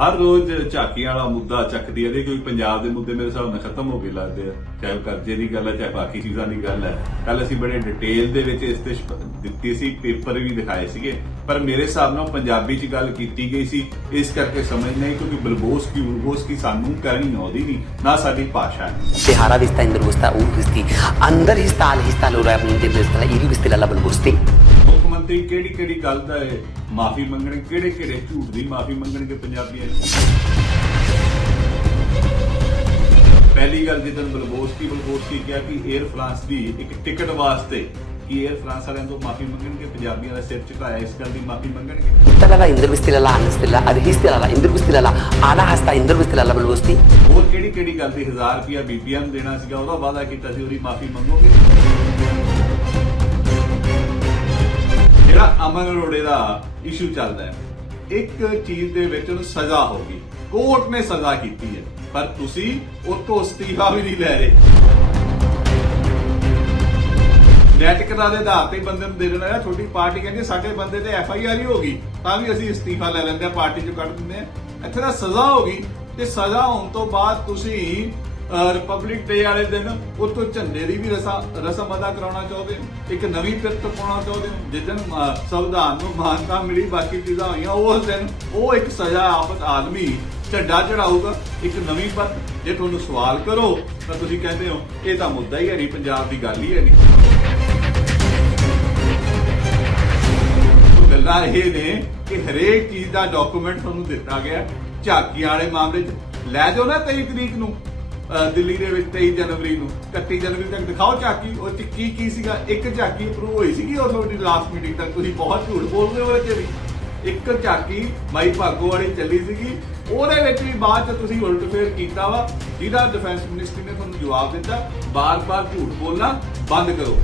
ਹਰ ਰੋਜ਼ ਝਾਕੀਆਂ ਵਾਲਾ ਮੁੱਦਾ ਚੱਕਦੀ ਹੈ ਕੋਈ ਪੰਜਾਬ ਦੇ ਮੁੱਦੇ ਮੇਰੇ ਹਿਸਾਬ ਨਾਲ ਖਤਮ ਹੋ ਗਏ ਲੱਗਦੇ ਆ ਚਾਹੇ ਉਹ ਕਰਜ਼ੇ ਦੀ ਗੱਲ ਹੈ ਚਾਹੇ ਬਾਕੀ ਚੀਜ਼ਾਂ ਦੀ ਗੱਲ ਹੈ ਕੱਲ ਅਸੀਂ ਬੜੇ ਡਿਟੇਲ ਦੇ ਵਿੱਚ ਇਸ ਤੇ ਦਿੱਤੀ ਸੀ ਪੇਪਰ ਵੀ ਦਿਖਾਏ ਸੀਗੇ ਪਰ ਮੇਰੇ ਹਿਸਾਬ ਨਾਲ ਪੰਜਾਬੀ 'ਚ ਗੱਲ ਕੀਤੀ ਗਈ ਸੀ ਇਸ ਕਰਕੇ ਸਮਝ ਨਹੀਂ ਕਿਉਂਕਿ ਬਲਬੋਸ ਕੀ ਉਰਬੋਸ ਕੀ ਸਾਨੂੰ ਕਰਨੀ ਆਉਂਦੀ ਨਹੀਂ ਨਾ ਸਾਡੀ ਭਾਸ਼ਾ ਹੈ vista in vista un visti. Under hista al hista lora in vista iri visti la label busti. ਮੰਤਰੀ ਕਿਹੜੀ ਕਿਹੜੀ ਗੱਲ ਦਾ ਮਾਫੀ ਮੰਗਣ ਕਿਹੜੇ ਕਿਹੜੇ ਝੂਠ ਦੀ ਮਾਫੀ ਮੰਗਣਗੇ ਪੰਜਾਬੀਆਂ? ਪਹਿਲੀ ਗੱਲ ਜਿੱਦਨ ਬਲਬੋਸਕੀ ਬਲਬੋਸਕੀ ਕਿਹਾ ਕਿ 에ਅਰ ਫਰਾਂਸ ਦੀ ਇੱਕ ਟਿਕਟ ਵਾਸਤੇ ਕਿ 에ਅਰ ਫਰਾਂਸ ਵਾਲਿਆਂ ਤੋਂ ਮਾਫੀ ਮੰਗਣਗੇ ਪੰਜਾਬੀਆਂ ਦਾ ਸਿਰ ਝੁਕਾਇਆ ਇਸ ਗੱਲ ਦੀ ਮਾਫੀ ਮੰਗਣਗੇ histi la indir visti la ala hasta indir visti la label busti. ਹੋਰ ਕਿਹੜੀ ਕਿਹੜੀ ਗੱਲ ਦੀ 1000 ਰੁਪਿਆ ਬੀਬੀਆਂ ਨੂੰ ਦੇਣਾ ਸੀਗਾ ਉਹਦਾ ਵਾਅਦਾ ਕੀਤਾ ਸੀ ਉਹਦੀ ਮਾਫੀ ਮੰਗੋਗੇ ਅਮਨ ਅਰੋੜੇ ਦਾ ਇਸ਼ੂ ਚੱਲਦਾ ਹੈ। ਇੱਕ ਚੀਜ਼ ਦੇ ਵਿੱਚ ਉਹਨੂੰ ਸਜ਼ਾ ਹੋ ਕੋਰਟ ਨੇ ਸਜ਼ਾ ਕੀਤੀ ਹੈ, ਪਰ ਤੁਸੀਂ ਉਹ ਤੋਂ ਅਸਤੀਫਾ ਵੀ ਨਹੀਂ ਲੈ ਰਹੇ। ਨੈਟਿਕਤਾ ਦੇ ਆਧਾਰ ਤੇ ਬੰਦੇ ਨੂੰ ਦੇ ਦੇਣਾ ਹੈ ਛੋਟੀ ਪਾਰਟੀ ਕਹਿੰਦੀ ਸਾਡੇ ਬੰਦੇ ਤੇ ਐਫ ਆਈ ਆਰ ਹੀ ਹੋ ਗਈ, ਤਾਂ ਵੀ ਅਸੀਂ ਅਸਤੀਫਾ ਲੈ ਲੈਂਦੇ ਆ ਪਾਰਟੀ ਚੋਂ ਕੱਢ ਦਿੰਦੇ ਆ ਇੱਥੇ ਤਾਂ ਸਜ਼ਾ ਹੋ ਗਈ। ਤੇ ਸਜ਼ਾ ਹੋਣ ਤੋਂ ਬਾਅਦ ਤੁਸੀਂ ਰਿਪਬਲਿਕ ਡੇ ਵਾਲੇ ਦਿਨ ਉਤੋਂ ਝੰਡੇ ਦੀ ਵੀ ਰਸਮ ਰਸਮ ਅਦਾ ਕਰਾਉਣਾ ਚਾਹੁੰਦੇ ਹੋ ਇੱਕ ਨਵੀਂ ਪਿਰਤ ਪਾਉਣਾ ਚਾਹੁੰਦੇ ਹੋ ਜਿਸ ਦਿਨ ਸੰਵਿਧਾਨ ਨੂੰ ਮਾਨਤਾ ਮਿਲੀ, ਬਾਕੀ ਚੀਜ਼ਾਂ ਹੋਈਆਂ, ਉਸ ਦਿਨ ਉਹ ਇੱਕ ਸਜ਼ਾ ਆਫਤ ਆਦਮੀ ਝੰਡਾ ਚੜਾਊਗਾ ਇੱਕ ਨਵੀਂ ਪੱਤ ਜੇ ਤੁਹਾਨੂੰ ਸਵਾਲ ਕਰੋ, ਤਾਂ ਤੁਸੀਂ ਕਹਿੰਦੇ ਹੋ, ਇਹ ਤਾਂ ਮੁੱਦਾ ਹੀ ਹੈ ਨਹੀਂ, ਪੰਜਾਬ ਦੀ ਗੱਲ ਹੀ ਹੈ ਨਹੀਂ। ਗੱਲਾਂ ਇਹ ਨੇ ਕਿ ਹਰੇਕ ਚੀਜ਼ ਦਾ ਡਾਕੂਮੈਂਟ ਤੁਹਾਨੂੰ ਦਿੱਤਾ ਗਿਆ। ਝਾਕੀਆਂ ਵਾਲੇ ਮਾਮਲੇ 'ਚ। ਲੈ ਜਾਓ ਨਾ 23 ਤਰੀਕ ਨੂੰ। ਦਿੱਲੀ ਦੇ ਵਿੱਚ 23 ਜਨਵਰੀ ਨੂੰ 31 ਜਨਵਰੀ ਤੱਕ ਦਿਖਾਓ ਝਾਕੀ, ਉਹ 'ਚ ਕੀ ਕੀ ਸੀਗਾ? ਇੱਕ ਝਾਕੀ ਅਪਰੂਵ ਹੋਈ ਸੀਗੀ ਉਹ ਤੁਹਾਡੀ ਲਾਸਟ ਮੀਟਿੰਗ ਤੱਕ? ਤੁਸੀਂ ਬਹੁਤ ਝੂਠ ਬੋਲਦੇ ਹੋ ਇਹਦੇ ਵੀ। ਇੱਕ ਝਾਕੀ ਮਾਈ ਭਾਗੋ ਵਾਲੀ ਚੱਲੀ ਸੀਗੀ। ਉਹਦੇ ਵਿੱਚ ਵੀ ਬਾਅਦ ਚ ਤੁਸੀਂ ਉਲਟ ਫੇਰ ਕੀਤਾ ਵਾ। ਜਿਹਦਾ ਡਿਫੈਂਸ ਮਿਨਿਸਟਰੀ ਨੇ ਤੁਹਾਨੂੰ ਜਵਾਬ ਦਿੱਤਾ। ਬਾਰ-ਬਾਰ ਝੂਠ ਬੋਲਣਾ ਬੰਦ ਕਰੋ।